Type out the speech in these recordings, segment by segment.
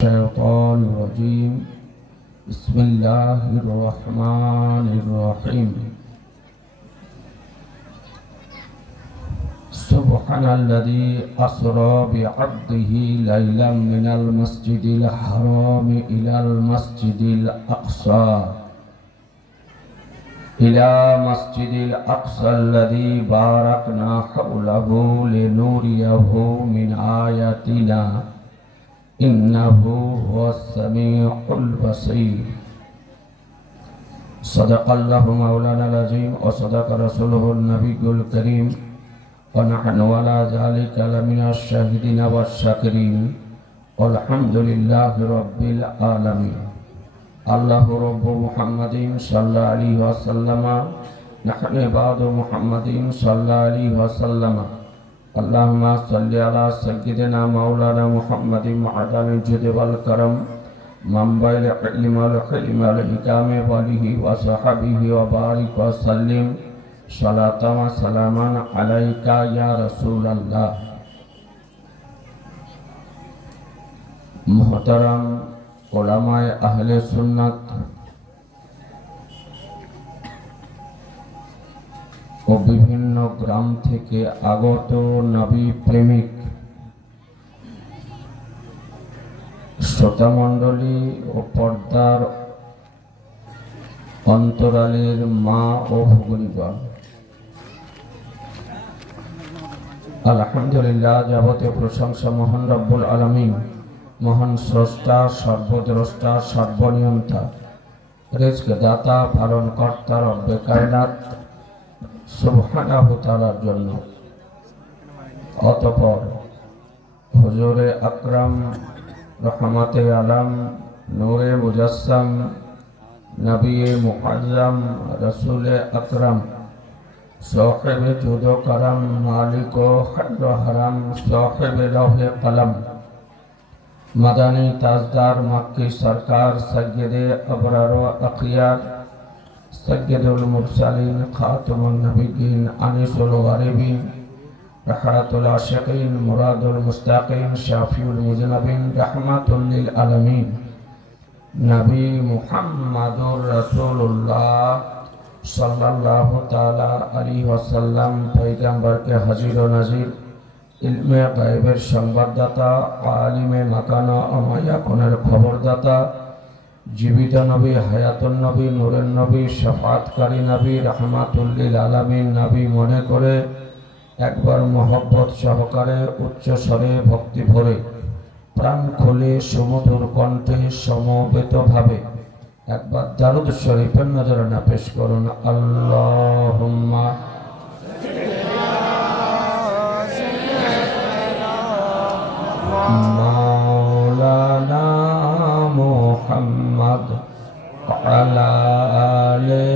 الشيطان الرجيم. بسم الله الرحمن الرحيم. سبحان الذي أسرى بعبده ليلا من المسجد الحرام إلى المسجد الأقصى الذي باركنا حوله لنريه من آياتنا إنه هو السميع البصير. صدق الله مولانا العظيم وصدق رسوله النبي الكريم ونحن على ذلك لمن الشاهدين والشاكرين والحمد لله رب العالمين. الله رب محمد صلى الله عليه وسلم نحن بعد محمد صلى الله عليه وسلم. اللهم صل على سيدنا مولانا محمد معدن الجود والكرم منبع العلم والحلم والحكام وآله وصحبه وبارك وسلم صلاة وسلاما عليك يا رسول الله. محترم उलमाए अहले सुन्नत ও বিভিন্ন গ্রাম থেকে আগত নবী প্রেমিক শ্রোতামণ্ডলী ও পর্দার অন্তরালের মা ও ভগিনীগণ, আলহামদুলিল্লাহ, যাবতীয় প্রশংসা মহান রব্বুল আলামিন, মহান স্রষ্টা, সর্বদ্রষ্টা, সর্বনিয়ন্তা, রিজক দাতা, পালন কর্তা রব্বে কায়নাত সুবহানাহু তাআলার জন্য। অতঃপর হুজুরে আকরাম, রহমতে আলম, নূরে মুজাসসাম, নবিয়ে মুআজ্জম, রসুলে আকরাম, সাহেবে জুদ ও করম, মালিক ও হদ ও হরম, সাহেবে লৌহে কলম, मदानी ताजदार मक्की सरकार सय्यदे अबरार व अखियार सय्यदुल मुरसलीन खातमुन नबिय्यीन अनीसुल गरीबीन रहमतुल आशिकीन मुरादुल मुस्ताकीन शाफिउल मुज़नबीन रहमतुल लिल आलमीन नबी मुहम्मदुर रसूलुल्लाह सल्लल्लाहु ताला अलैहि वसल्लम पैगंबर के हाजिर व नाजिर, इल्मे गायबेर संवाददाता, आलिमे माकाना अमायाकुনের খবরদাতা, জীবিত নবী, হায়াতুন নবী, নূরের নবী, শাফাআতকারী নবী, রাহমাতুল লিল আলামিন নবী মনে করে একবার মহব্বত সহকারে উচ্চ স্বরে ভক্তি ভরে প্রাণ খুলে সুমধুর কণ্ঠে সমবেতভাবে একবার দারুদ শরীফের নজরানা পেশ করুন। আল্লাহুম্মা मौलाना मुहम्मद अला आले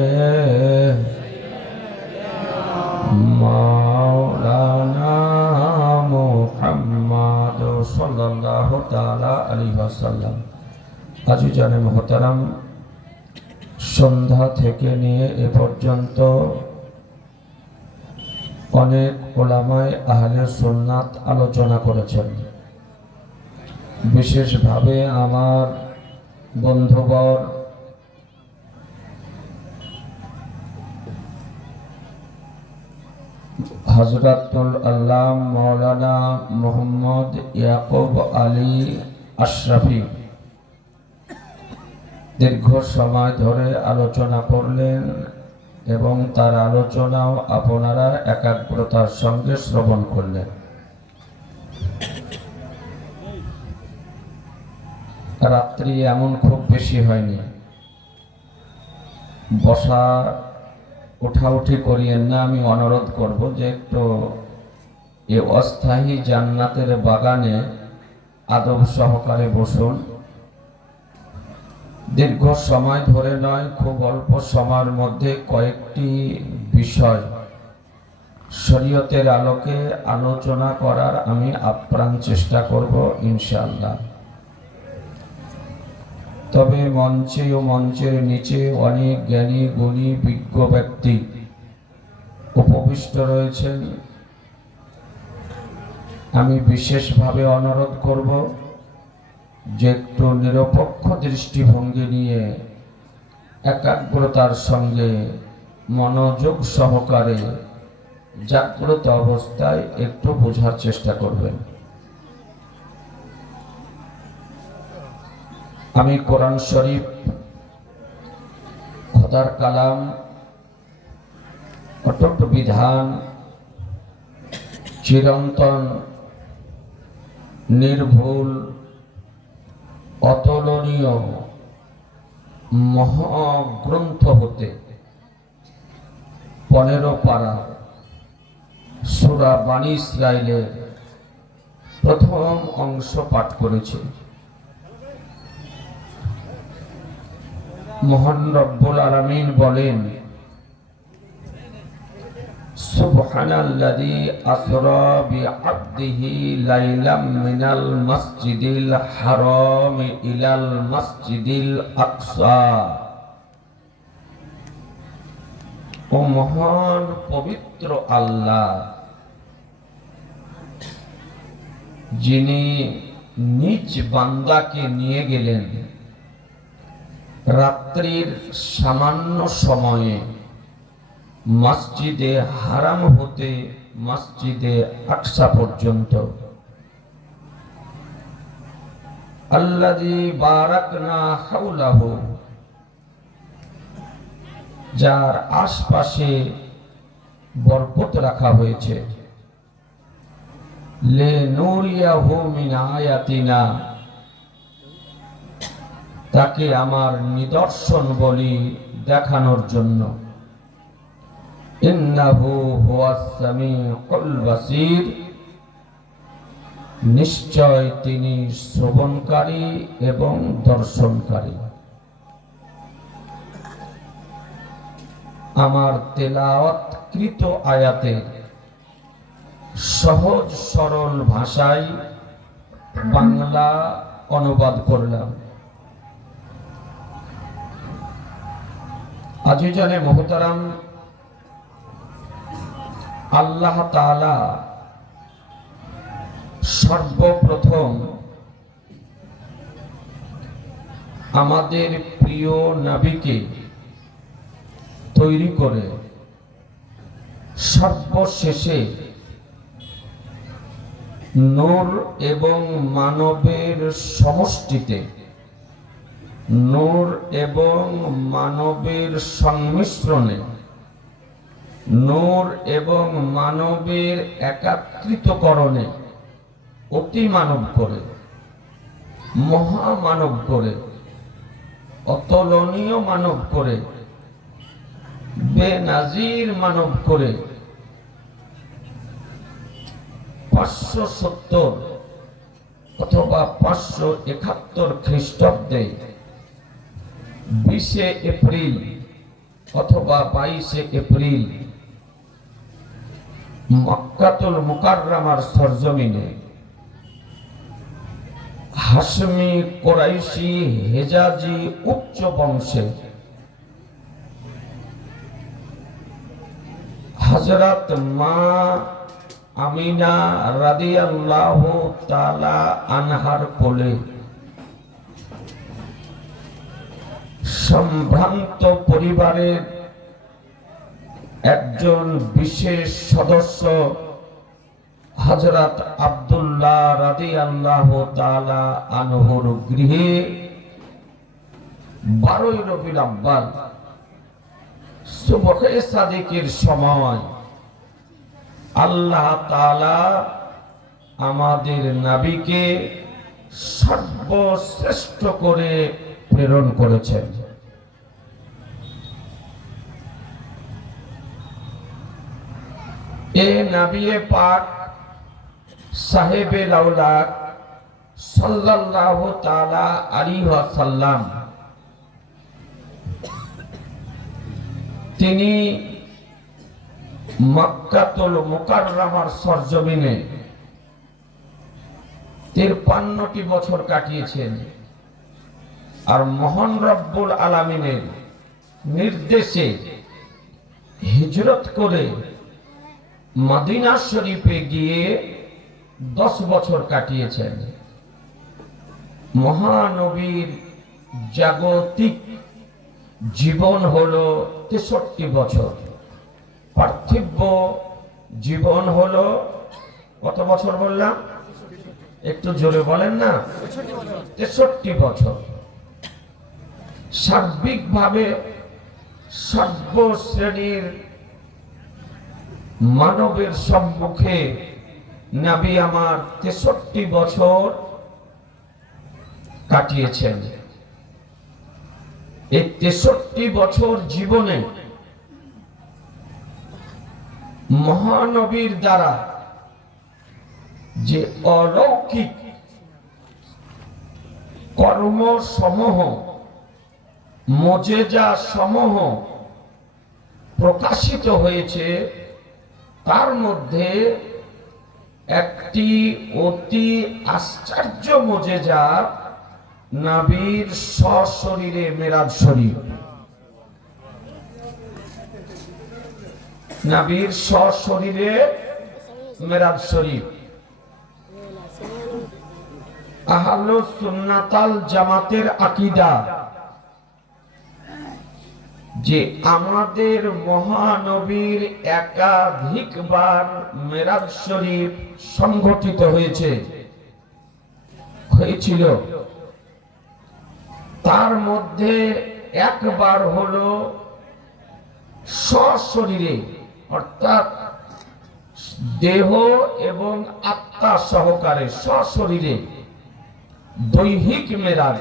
मौलाना मुहम्मद सल्लल्लाहु ताला अलैहि वसल्लम। আজিজানে মুহতারাম, সন্ধ্যা থেকে নিয়ে এ পর্যন্ত অনেক উলামায়ে আহলে সুন্নাত আলোচনা করেছেন। বিশেষভাবে আমার বন্ধুবর হযরতুল আল্লাম মাওলানা মুহাম্মদ ইয়াকুব আলী আশরাফি দীর্ঘ সময় ধরে আলোচনা করলেন এবং তার আলোচনাও আপনারা একাগ্রতার সঙ্গে শ্রবণ করলেন। রাত্রি এমন খুব বেশি হয়নি, বসা উঠাউঠি করিয়েন না। আমি অনুরোধ করব যে একটু এই অস্থায়ী জান্নাতের বাগানে আদব সহকারে বসুন। দীর্ঘ সময় ধরে নয়, খুব অল্প সময়ের মধ্যে কয়েকটি বিষয় শরীয়তের আলোকে আলোচনা করার আমি আপ্রাণ চেষ্টা করব ইনশাআল্লাহ। তবে মঞ্চে ও মঞ্চের নিচে অনেক জ্ঞানী গুণী বিজ্ঞ ব্যক্তি উপবিষ্ট রয়েছেন। আমি বিশেষভাবে অনুরোধ করব যে একটু নিরপেক্ষ দৃষ্টিভঙ্গি নিয়ে একাগ্রতার সঙ্গে মনোযোগ সহকারে জাগ্রত অবস্থায় একটু বোঝার চেষ্টা করবেন। আমি কোরআন শরীফ খোদার কালাম, অটুট বিধান, চিরন্তন, নির্ভুল, অতুলনীয় মহাগ্রন্থ হতে 15 পারা সূরা বানী ইসরাইলের প্রথম অংশ পাঠ করেছি। মহান রব্বুল আলামিন বলেন, সুবহানাল্লাযী আসরা বিআবদিহি লাইলাম মিনাল মাসজিদিল হারাম ইলাল মাসজিদিল আকসা। ও মহান পবিত্র আল্লাহ, যিনি নিজ বান্দাকে নিয়ে গেলেন রাত্রির সামান্য সময়ে মসজিদে হারাম হতে মসজিদে আকসা পর্যন্ত। আল্লাযী বারাকনা হাওলাহু, যার আশপাশে বরকত রাখা হয়েছে। লিনুরিয়াহু মিন আয়াতিনা, তাকে আমার নিদর্শন বলি দেখানোর জন্য। ইন্নাহু হুয়াস সামিউল বাসীর, নিশ্চয় তিনি শ্রবণকারী এবং দর্শনকারী। আমার তেলাওয়াতকৃত আয়াতের সহজ সরল ভাষায় বাংলা অনুবাদ করলাম। আজিজানে মুহতারাম, আল্লাহ তাআলা সর্বপ্রথম আমাদের প্রিয় নবীকে তৈরি করে সর্বশেষে নূর এবং মানবের সমষ্টিতে, নূর এবং মানবের সংমিশ্রণে, নূর এবং মানবের একাত্রিতকরণে অতি মানব করে, মহামানব করে, অতুলনীয় মানব করে, বেনাজির মানব করে 570 অথবা 571 খ্রিস্টাব্দে 20 এপ্রিল অথবা 22 এপ্রিল মক্কাতুল মুকাররমার সরজমিনে হাশমি, কুরাইশি, হেজাজি উচ্চ বংশে হযরত মা আমিনা রাদিয়াল্লাহু তাআলা আনহার কোলে সম্ভ্রান্ত পরিবারের একজন বিশেষ সদস্য হযরত আব্দুল্লাহ রাদিয়াল্লাহু তাআলা আনহুর গৃহে 12 রবিউল আউয়াল সুবহে সাদিকের সময় আল্লাহ তাআলা আমাদের নবীকে সর্বশ্রেষ্ঠ করে প্রেরণ করেছেন। এ নবী পাক সাহেবে লাউলাদ সাল্লাল্লাহু তাআলা আলাইহি ওয়াসাল্লাম, তিনি মক্কাতুল মুকাররমার সরজমিনে 53টি বছর কাটিয়েছেন। আর মহান রব্বুল আলামিনের নির্দেশে হিজরত করে মদিনা শরীফে গিয়ে 10 বছর কাটিয়েছেন। মহানবীর জাগতিক জীবন হলো 63 বছর, পার্থিব জীবন হলো কত বছর বললাম? একটু জোরে বলেন না। 63 বছর। সার্বিকভাবে সর্বশ্রেণীর মানবের সম্মুখে নবী আমার 63 বছর কাটিয়েছেন। এই 63 বছর জীবনে মহানবীর দ্বারা যে অলৌকিক কর্মসমূহ, মুজিজা সমূহ প্রকাশিত হয়েছে, তার মধ্যে একটি অতি আশ্চর্য মুজিজা নবীর সশরীরে মেরাজ শরীফ। নবীর সশরীরে মেরাজ শরীফ। আহলুস সুন্নাতাল জামাতের আকীদা যে আমাদের মহানবীর একাধিকবার মেরাজ শরীফ সংঘটিত হয়েছিল। তার মধ্যে একবার হলো সশরীরে, অর্থাৎ দেহ এবং আত্মা সহকারে সশরীরে দৈহিক মেরাজ,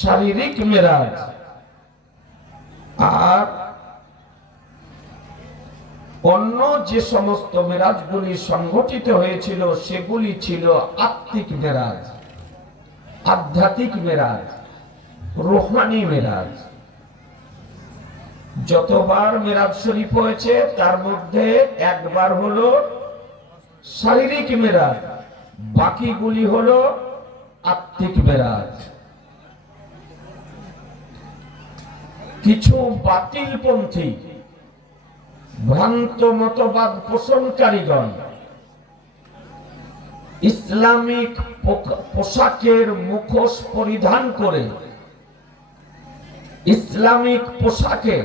শারীরিক মেরাজ। আর অন্য যে সমস্ত মেরাজগুলি সংঘটিত হয়েছিল সেগুলি ছিল আত্মিক মেরাজ, আধ্যাত্মিক মেরাজ, রূহানি মেরাজ। যতবার মেরাজ শরীফ হয়েছে তার মধ্যে একবার হলো শারীরিক মেরাজ, বাকিগুলি হলো আত্মিক মেরাজ। কিছু বাতিলপন্থী ভ্রান্ত মতবাদ পোষণকারীগণ ইসলামিক পোশাকের মুখোশ পরিধান করে ইসলামিক পোশাকে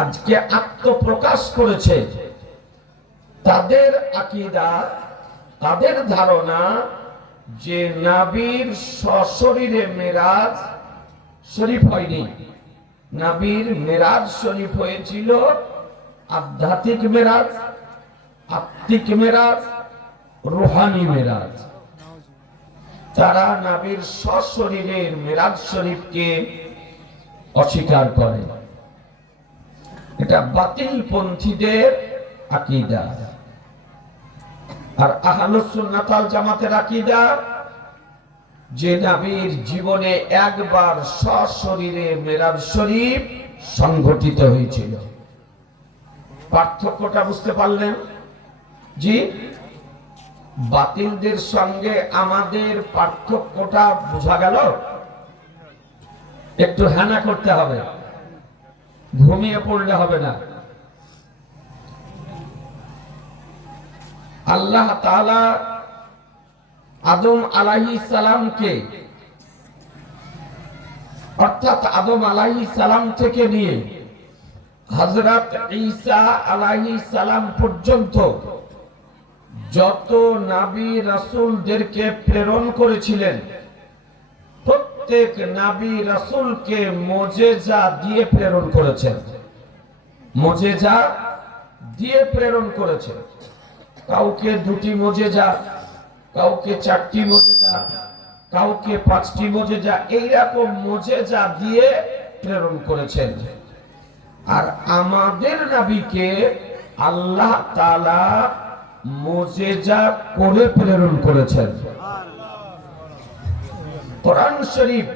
আজকে আত্মপ্রকাশ করেছে। তাদের আকীদা, তাদের ধারণা যে নবীর সশরীরে মেরাজ শরীফ হয়নি, নবীর মেরাজ শরীফ হয়েছিল আধ্যাত্মিক মেরাজ, আত্মিক মেরাজ, রূহানি মেরাজ। তারা নবীর সশরীরের মেরাজ শরীফকে অস্বীকার করে। এটা বাতিলপন্থীদের আকীদা। আর আহলুস সুন্নাত ওয়াল জামাতের আকীদা যে নবীর জীবনে একবার সশরীরে মেরাজ শরীফ সংঘটিত হয়েছিল। পার্থক্যটা বুঝতে পারলেন? জি, বাতিলদের সঙ্গে আমাদের পার্থক্যটা বোঝা গেল? একটু হানা করতে হবে, ঘুমিয়ে পড়লে হবে না। আল্লাহ তাআলা আদম আলাইহিস সালামকে, অর্থাৎ আদম আলাইহিস সালাম থেকে নিয়ে হযরত ঈসা আলাইহিস সালাম পর্যন্ত যত নবী রাসূলদেরকে প্রেরণ করেছিলেন, প্রত্যেক নবী রাসূলকে মুজিজা দিয়ে প্রেরণ করেছেন। মুজিজা দিয়ে প্রেরণ করেছেন। কাউকে 2টি মুজিজা, কাউকে 4টি মুজিজা, কাউকে 5টি মুজিজা, এইরকম মুজিজা দিয়ে প্রেরণ করেছেন। আর আমাদের নবীকে আল্লাহ তাআলা মুজিজা করে প্রেরণ করেছেন। কোরআন শরীফ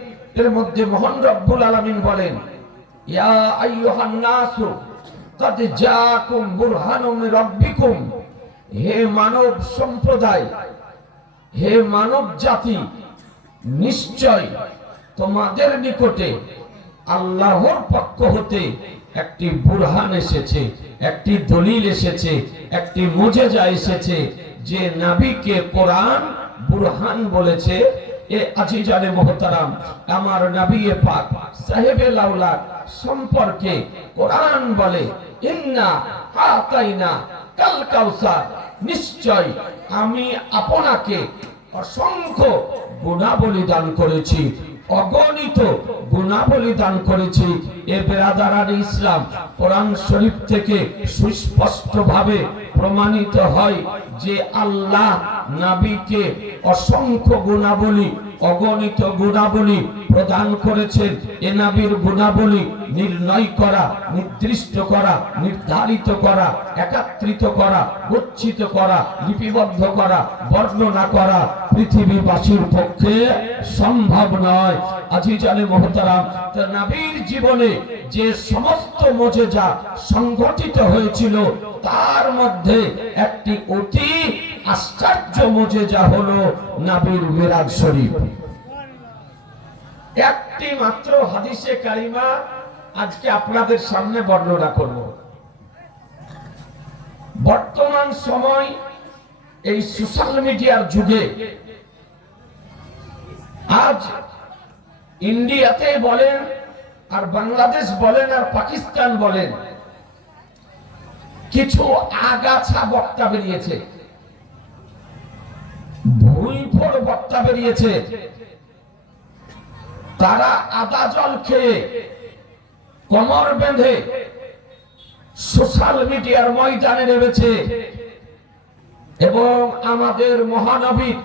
এর মধ্যে মহান রব্বুল আলামিন বলেন, ইয়া আইয়ুহান নাসু কাদ জাআকুম বুরহানুম মির রাব্বিকুম, হে মানব সম্প্রদায়, হে মানব জাতি, নিশ্চয় তোমাদের নিকটে আল্লাহর পক্ষ হতে একটি বুরহান এসেছে, একটি দলিল এসেছে, একটি মুজিজা এসেছে। যে নবীকে কোরআন বুরহান বলেছে, এ আজিজানে মুহতারাম, আমার নবী পাক সাহেবে লাউলাদ সম্পর্কে কোরআন বলে, ইন্না আতাইনা কাল কাউসার, নিশ্চয় আমি আপনাকে অসংখ্য গুণাবলী দান করেছি, অগণিত গুণাবলী দান করেছি। এ বেরাদারান ইসলাম, কোরআন শরীফ থেকে সুস্পষ্টভাবে প্রমাণিত হয় যে আল্লাহ নবীকে অসংখ্য গুণাবলী, অগণিত গুণাবলী প্রদান করেছেন। এ নবীর গুণাবলী নির্ণয় করা, নির্দিষ্ট করা, নির্ধারিত করা, একত্রিত করা, গচ্ছিত করা, লিপিবদ্ধ করা, বর্ণনা করা পৃথিবীবাসীর পক্ষে সম্ভব নয়। আজিজানে মুহতারাম, নবীর জীবনে যে সমস্ত মুজিজা সংঘটিত হয়েছিল তার মধ্যে একটি অতি আশ্চর্য মুজিজা হলো নবীর মিরাজ শরীফ। একটি মাত্র হাদিসে কারিমা আজকে আপনাদের সামনে বর্ণনা করব। বর্তমান সময় এই সোশ্যাল মিডিয়ার যুগে আজ ইন্ডিয়াতে বলেন আর বাংলাদেশ বলেন আর পাকিস্তান বলেন, কিছু আগাছা বক্তা বেরিয়েছে, ভুঁইফোড় বক্তা বেরিয়েছে। তারা আদা জল খেয়ে কোমর বেঁধে সোশ্যাল মিডিয়ার ময়দানে নেমেছে এবং আমাদের মহানবীর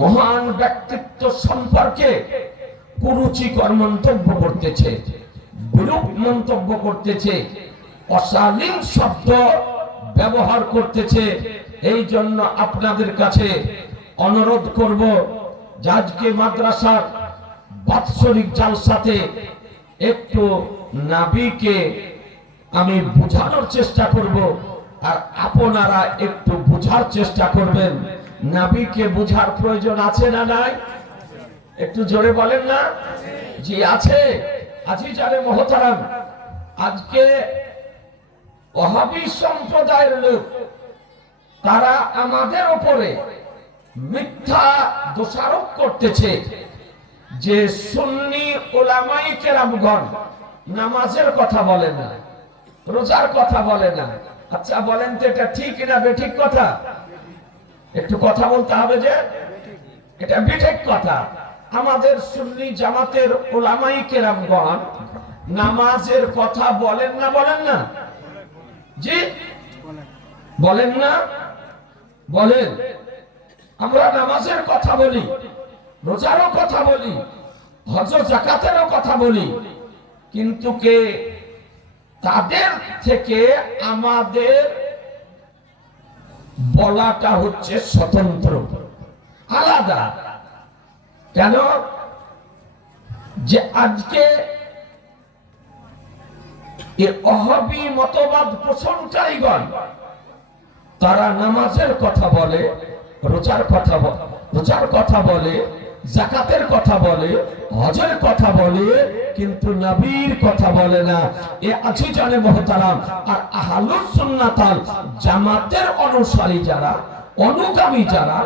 মহান ব্যক্তিত্ব সম্পর্কে কুরুচিকর মন্তব্য করতেছে, বিরূপ মন্তব্য করতেছে, অশালীন শব্দ ব্যবহার করতেছে। এই জন্য আপনাদের কাছে অনুরোধ করব, আজকে মাদ্রাসার বাৎসরিক জালসাতে একটু নবীকে আমি বোঝানোর চেষ্টা করব আর আপনারা একটু বোঝার চেষ্টা করবেন। নবীকে বোঝার প্রয়োজন আছে না নাই? একটু জোরে বলেন না? জি আছে। আজিজানে মুহতারাম, আজকে ওয়াহাবী সম্প্রদায়ের লোক তারা আমাদের উপরে মিথ্যা দোষারোপ করতেছে যে সুন্নি উলামায়ে কেরামগণ নামাজের কথা বলে না, রোজার কথা বলে না। আচ্ছা বলেন তো এটা ঠিক না বেঠিক কথা? একটু কথা বলতে হবে যে এটা বেঠিক কথা। আমাদের সুন্নি জামাতের উলামায়ে কেরামগণ নামাজের কথা বলেন না, বলেন না? জি বলেন না? বলেন। আমরা নামাজের কথা বলি, রোজারও কথা বলি, হজ যাকাতেরও কথা বলি, কিন্তু কে তাদের থেকে আমাদের বলাটা হচ্ছে স্বতন্ত্র, আলাদা। কেন? যে আজকে এই ওয়াহাবী মতবাদ পোষণকারীগণ তারা নামাজের কথা বলে, রোজার কথা বলে, যাকাতের কথা বলে, হজের কথা বলে, কিন্তু নবীর কথা বলে না। এ আজিজানে মুহতারাম, আর আহলুস সুন্নাত ওয়াল জামাতের অনুসারী যারা, অনুগামী যারা,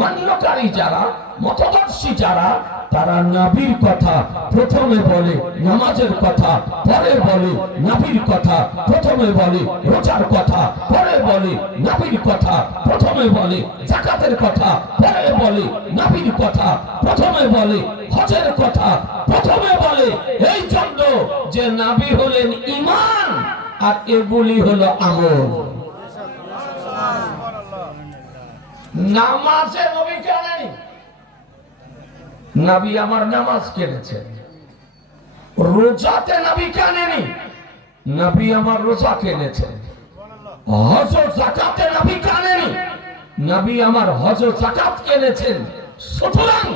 মান্যকারী যারা, মতদর্শী যারা, তারা নবীর কথা প্রথমে বলে, নামাজের কথা পরে বলে, নবীর কথা প্রথমে বলে, রোজার কথা পরে বলে, নবীর কথা প্রথমে বলে, যাকাতের কথা পরে বলে, নবীর কথা প্রথমে বলে, হজের কথা প্রথমে বলে। এই জন্য যে নবী হলেন ঈমান আর এগুলি হলো আমল। নামাজে নবী কেনেন, নবী আমার নামাজ কেনেছেন। রোজাতে নবী কেনেনি, নবী আমার রোজা কেনেছেন। হজ যাকাতে নবী কেনেনি, নবী আমার হজ যাকাত কেনেছেন। সুতরাং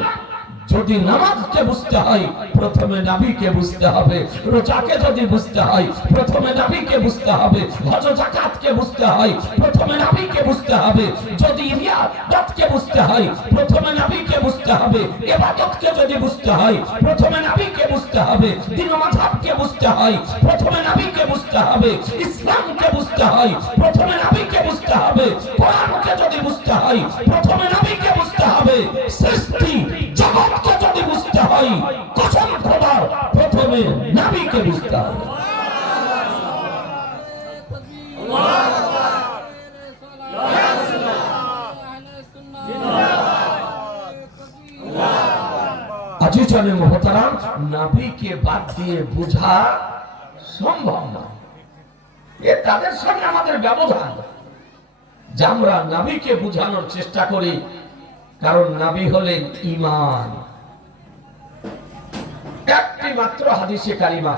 যদি নামাজকে বুঝতে হয় প্রথমে নবীকে বুঝতে হবে, রোজাকে যদি বুঝতে হয় প্রথমে নবীকে বুঝতে হবে, হজ যাকাতকে বুঝতে হয় প্রথমে নবীকে বুঝতে হবে, যদি ইবাদতকে বুঝতে হয় প্রথমে নবীকে বুঝতে হবে, ইবাদতকে যদি বুঝতে হয় প্রথমে নবীকে বুঝতে হবে, দ্বীন মাযহাবকে বুঝতে হয় প্রথমে নবীকে বুঝতে হবে, ইসলামকে বুঝতে হয় প্রথমে নবীকে বুঝতে হবে, কোরআনকে যদি বুঝতে হয় প্রথমে নবীকে বুঝতে হবে। সৃষ্টি জগৎকে যদি বুঝতে হয়, কসম খোদার প্রথমে নবীকে বুঝতে হবে। আজিজানে মুহতারাম, নবীকে বাদ দিয়ে বোঝা সম্ভব না। এ তাদের সঙ্গে আমাদের ব্যবধান যে আমরা নবীকে বোঝানোর চেষ্টা করি, কারণ নবী হলেন ঈমান। একটি মাত্র হাদিসে কারিমা,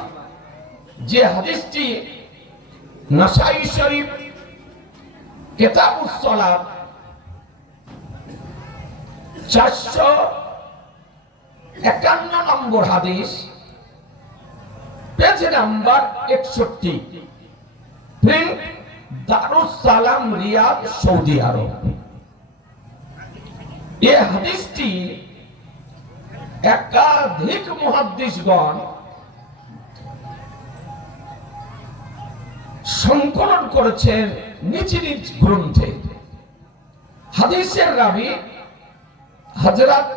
যে হাদিসটি নাসাই শরীফ কিতাবুস সালাত 451 নম্বর হাদিস, page number 61, print Darus Salam, Riyad, Saudi আরব। এই হাদিসটি একাধিক মুহাদ্দিসগণ সংকলন করেছেন নিজ নিজ গ্রন্থে। হাদিসের রাবী হযরত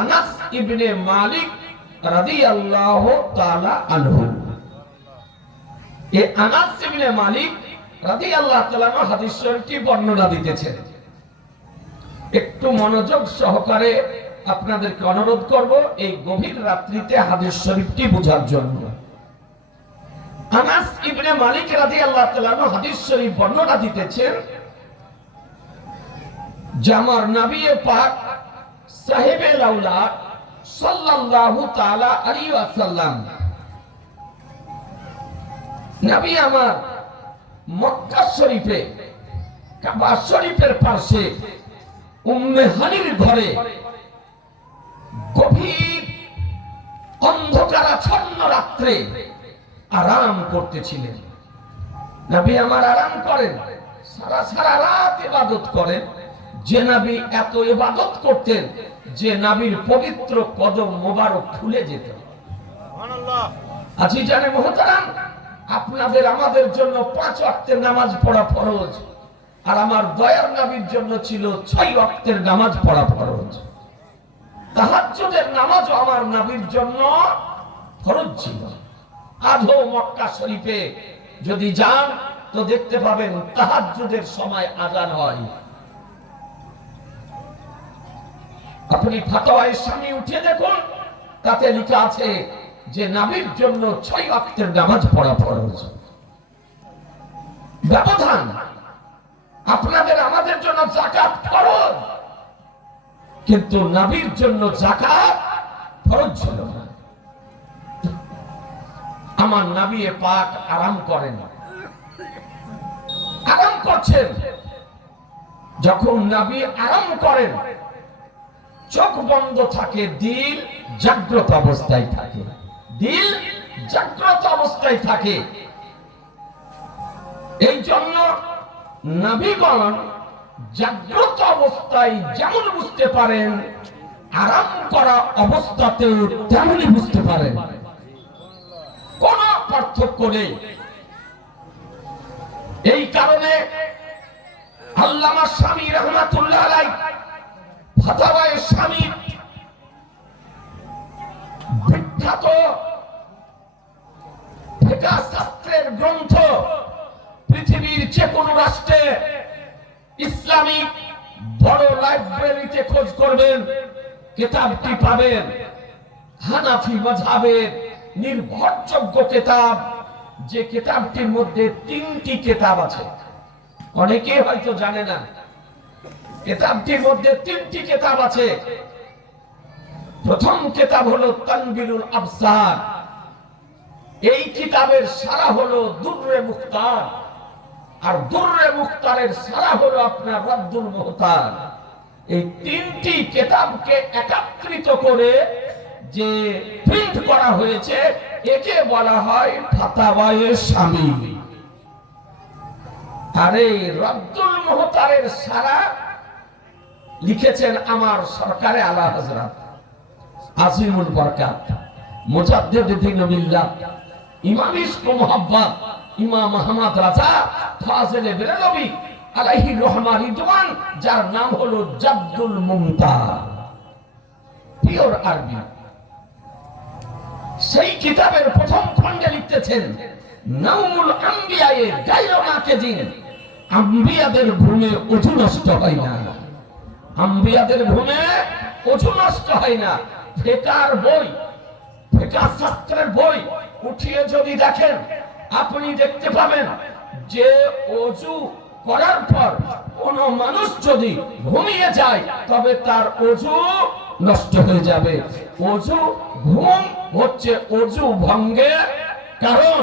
আনাস ইবনে মালিক রাদিয়াল্লাহু তাআলা আনহু। এই আনাস ইবনে মালিক রাদিয়াল্লাহু তাআলা আনহু হাদিস শরীফটি বর্ণনা দিতেছেন। একটু মনোযোগ সহকারে আপনাদেরকে অনুরোধ করব এই গভীর রাত্রিতে হাদিস শরীফটি বোঝার জন্য। আনাস ইবনে মালিক রাদিয়াল্লাহু তাআলা আনহু হাদিস শরীফ বর্ণনা দিতেছেন যে আমার নবী পাক সাহেবে লাউলাদ সাল্লাল্লাহু তাআলা আলাইহি ওয়াসাল্লাম, নবী আমার মক্কা শরীফে, কাবা শরীফের পাশে উম্মে হানির ঘরে গভীর অন্ধকারাচ্ছন্ন রাত্রে আরাম করতেছিলেন। নবী আমার আরাম করেন, সারা রাত ইবাদত করেন। যে নবী এত ইবাদত করতেন যে নবীর পবিত্র কদম মোবারক খুলে যেত। সুবহানাল্লাহ। আজিজানে মুহতারাম, আপনাদের আমাদের জন্য 5 ওয়াক্তের নামাজ পড়া ফরজ, আর আমার দয়ার নবীর জন্য ছিল 6 ওয়াক্তের নামাজ পড়া ফরজ। তাহাজ্জুদের নামাজও আমার নবীর জন্য ফরজ ছিল। আজও মক্কা শরীফে যদি যান তো দেখতে পাবেন তাহাজ্জুদের সময় আযান হয়। আপনি ফাতোয়ায়ে শামি উঠিয়ে দেখুন, তাতে লেখা আছে যে নবীর জন্য 6 ওয়াক্তের নামাজ পড়া ফরজ। ব্যবধান, আপনাদের আমাদের জন্য যাকাত ফরজ, কিন্তু নবীর জন্য যাকাত ফরজ ছিল না। আমার নবী পাক আরাম করেন, আরাম করছেন। যখন নবী আরাম করেন চোখ বন্ধ থাকে, দিল জাগ্রত অবস্থায় থাকে, দিল জাগ্রত অবস্থায় থাকে। এই জন্য নবীগণ জাগ্রত অবস্থায় যেমন বুঝতে পারেন, আরাম করা অবস্থাতেও তেমনই বুঝতে পারেন, কোন পার্থক্য নেই। এই কারণে আল্লামা শামী রাহমাতুল্লাহ আলাইহি ফাতাওয়ায়ে শামী বিখ্যাত ফিকহ শাস্ত্রের গ্রন্থ, পৃথিবীর যে কোনো রাষ্ট্রে ইসলামিক বড় লাইব্রেরিতে খোঁজ করবেন, কিতাবটি পাবেন। হানাফি মাযহাবের নির্ভরযোগ্য কিতাব, যে কিতাবটির মধ্যে 3টি কিতাব আছে। অনেকে হয়তো জানে না, কিতাবটির মধ্যে 3টি কিতাব আছে। প্রথম কিতাব হলো তানবিলুল আবসার। এই কিতাবের সারা হলো দুররে মুখতার, আর দুররে মুখতারের সারা হলো আপনার রাদ্দুল মুহতার। এই 3টি কিতাবকে একত্রিত করে যে প্রিন্ট করা হয়েছে একে বলা হয় ফাতাওয়ায়ে শামী। আর এই রাদ্দুল মুহতারের সারা লিখেছেন আমার সরকারে আলা হযরত আজিমুল বরকাত মুজাদ্দিদ দ্বীন মিল্লাত ইমাম ইশক ও মুহাব্বত ইমাম আহমদ রাজা ফাজিলে বেরেলভী আলাইহি রহমা রিদওয়ান, যার নাম হলো জাদ্দুল মুমতা। পিওর আরবি। সেই কিতাবের প্রথম খণ্ডে লিখতেছেন নাউমুল আম্বিয়ায়ে গায়রু নাকিদিন, আম্বিয়াদের ঘুমে ওযু নষ্ট হয় না, আম্বিয়াদের ঘুমে ওযু নষ্ট হয় না। ফিকার বই, ফিকাহ শাস্ত্রের বই উঠিয়ে যদি দেখেন আপনি দেখতে পাবেন যে ওযু করার পর কোন মানুষ যদি ঘুমিয়ে যায় তবে তার ওযু নষ্ট হয়ে যাবে। ওযু, ঘুম হচ্ছে ওযু ভঙ্গের কারণ।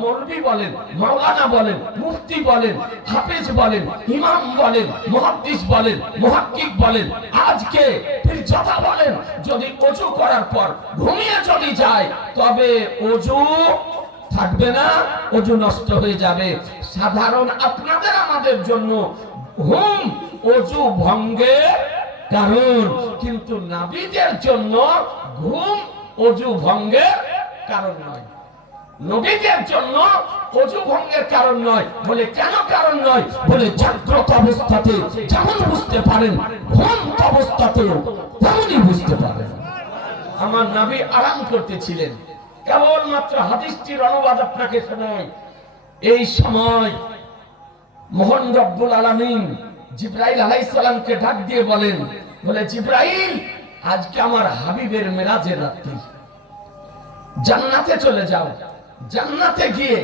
মৌলভী বলেন, মাওলানা বলেন, মুফতি বলেন, হাফেজ বলেন, ইমাম বলেন, মুহাদ্দিস বলেন, মুহাক্কিক বলেন, আজকে পীরজাদা বলেন, যদি ওযু করার পর ঘুমিয়ে যদি যায় তবে ওযু থাকবে না, ওযু নষ্ট হয়ে যাবে। সাধারণ আপনাদের আমাদের জন্য ঘুম ওযু ভঙ্গের কারণ, কিন্তু নবীদের জন্য ঘুম ওযু ভঙ্গের কারণ নয়। নবীদের জন্য ওযু ভঙ্গের কারণ নয়। বলে কেন কারণ নয়? বলে জাগ্রত অবস্থাতে যেমন বুঝতে পারেন, ঘুমন্ত অবস্থাতেও তেমনই বুঝতে পারেন। আমার নবী আরাম করতেছিলেন। কেবলমাত্র হাদিসটির অনুবাদ আপনাকে শোনাই। এই সময় মহান রব্বুল আলামিন জিবরাইল আলাইহিস সালামকে ডাক দিয়ে বলেন, বলে জিবরাইল, আজকে আমার হাবিবের মেরাজের রাত্রি, জান্নাতে চলে যাও। জান্নাতে গিয়ে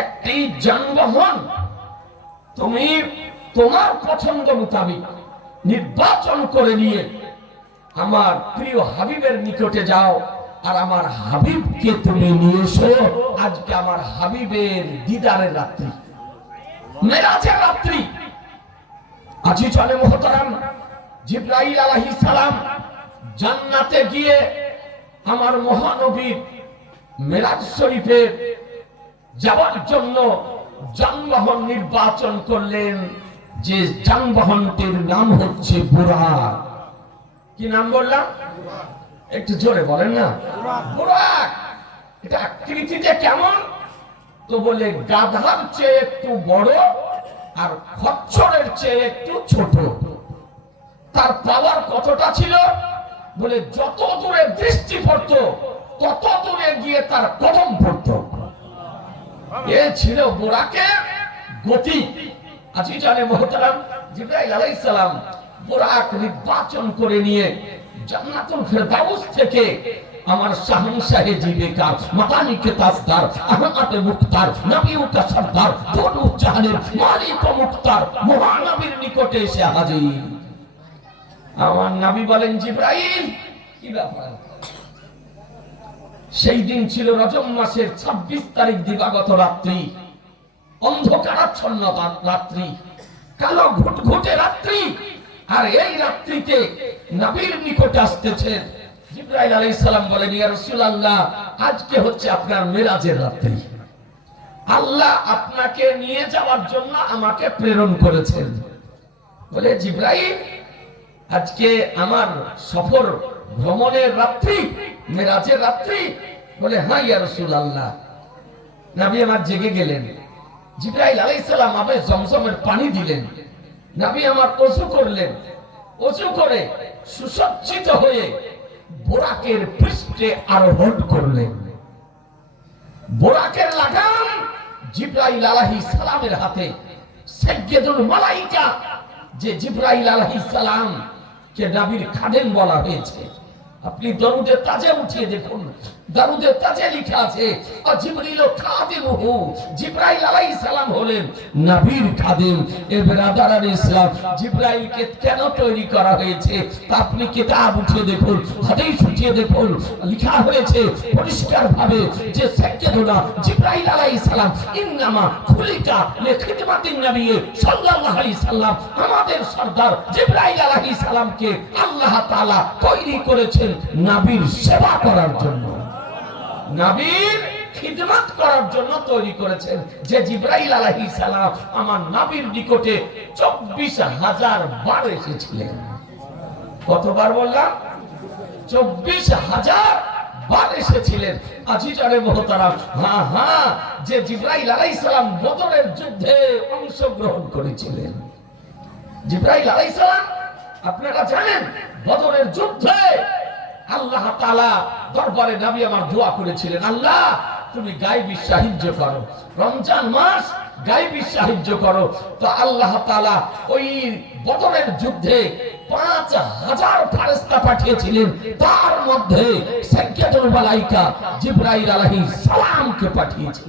একটি যানবাহন তুমি তোমার পছন্দ মোতাবেক নির্বাচন করে নিয়ে আমার প্রিয় হাবিবের নিকটে যাও, আর আমার হাবিবকে তুমি নিয়ে এসো। আজকে আমার হাবিবের দিদারের রাত্রি, মেরাজের রাত্রি। আজি চলে মুহতারাম, জিবরাইল আলাইহিস সালাম জান্নাতে গিয়ে আমার মহানবীর মেরাজ শরীফে যাওয়ার জন্য যানবাহন নির্বাচন করলেন। যে যানবাহনটির নাম হচ্ছে বুরাক। কি নাম বললাম? একটু জোরে বলেন না। বুরাক। এটা আকৃতিতে কেমন? তো বলে গাধার চেয়ে একটু বড় আর খচ্চরের চেয়ে একটু ছোট। তার পাওয়ার কতটা ছিল? বলে যত দূরে দৃষ্টি পড়তো তত দূরে গিয়ে তার কদম পড়তো। এ ছিল বুরাকের গতি। আজিজানে মুহতারাম, জিবরাইল আলাইহিস সালাম বুরাক নির্বাচন করে নিয়ে জান্নাতুল ফেরদাউস থেকে আমার শাহনশাহে জীবিকা, মাতানিকে তাজদার, আহমদে মুখতার, নবীউকা সরদার, দোনু জাহানের মালিক ও মুখতার মহানবীর নিকটে এসে হাজির। আমার নবী বলেন, জিবরাইল, কি ব্যাপার? সেই দিন ছিল রজব মাসের 26 তারিখ দিবাগত রাত্রি, অন্ধকারাচ্ছন্ন রাত্রি, কালো ঘুটঘুটে রাত্রি। আর এই রাত্রিতে নবীর নিকটে আসতেছেন জিবরাইল আলাইহিস সালাম। বলেন, ইয়া রাসূলুল্লাহ, আজকে হচ্ছে আপনার মেরাজের রাত্রি, আল্লাহ আপনাকে নিয়ে যাওয়ার জন্য আমাকে প্রেরণ করেছেন। বলে, জিবরাইল, আজকে আমার সফর ভ্রমণের রাত্রি, মেরাজের রাত্রি? বলে, হ্যাঁ ইয়া রাসূলুল্লাহ। নবী আমার জেগে গেলেন। জিবরাইল আলাইহিস সালাম আমাকে জমজমের পানি দিলেন। নবী আমার ওযু করলেন। ওযু করে সুসজ্জিত হয়ে বুরাকের পৃষ্ঠে আরোহণ করলেন। বুরাকের লাগাম জিবরাইল আলাইহিস সালামের হাতে। সাইয়্যিদুল মালায়েকা, যে জিবরাইল আলাইহিস সালাম কে নবীর খাদেম বলা হয়েছে। আপনি দরুদে তাজে উঠিয়ে দেখুন, দরুদে তাজে লেখা আছে জিবরিল খাদিমুহু, জিবরাইল আলাইহিস সালাম হলেন নবীর খাদেম। এ ব্রাদার ইসলাম, জিবরাইলকে কেন তৈরি করা হয়েছে আপনি কিতাব উঠিয়ে দেখুন, হাদিস উঠিয়ে দেখুন, লেখা হয়েছে পরিষ্কার ভাবে যে সাইয়্যিদুনা জিবরাইল আলাইহিস সালাম ইন্নামা খুলিকা লিখিদমাতিন নবী সাল্লাল্লাহু আলাইহি সাল্লাম, আমাদের সরদার জিবরাইল আলাইহিস সালামকে আল্লাহ তাআলা তৈরি করেছেন নবীর সেবা করার জন্য, নবীর খিদমত করার জন্য তৈরি করেছেন। যে জিবরাইল আলাইহিস সালাম আমার নবীর নিকটে 24,000 বার এসেছিলেন। কতবার বললাম? 24,000 বার এসেছিলেন। আজিজানে মুহতারাম, হ্যাঁ হ্যাঁ, যে জিবরাইল আলাইহিস সালাম বদরের যুদ্ধে অংশগ্রহণ করেছিলেন। জিবরাইল আলাইহিস সালাম আপনারা জানেন বদরের যুদ্ধে আল্লাহ তাআলা দরবারে নবী আমার দোয়া করেছিলেন, আল্লাহ তুমি গায়বী সাহায্য করো, রমজান মাস গায়বী সাহায্য করো। তো আল্লাহ তাআলা ওই বদরের যুদ্ধে 5000 ফেরেশতা পাঠিয়েছিলেন, তার মধ্যে সাইয়্যিদুল মালায়েকা জিবরাইল আলাইহিস সালামকে পাঠিয়েছিলেন।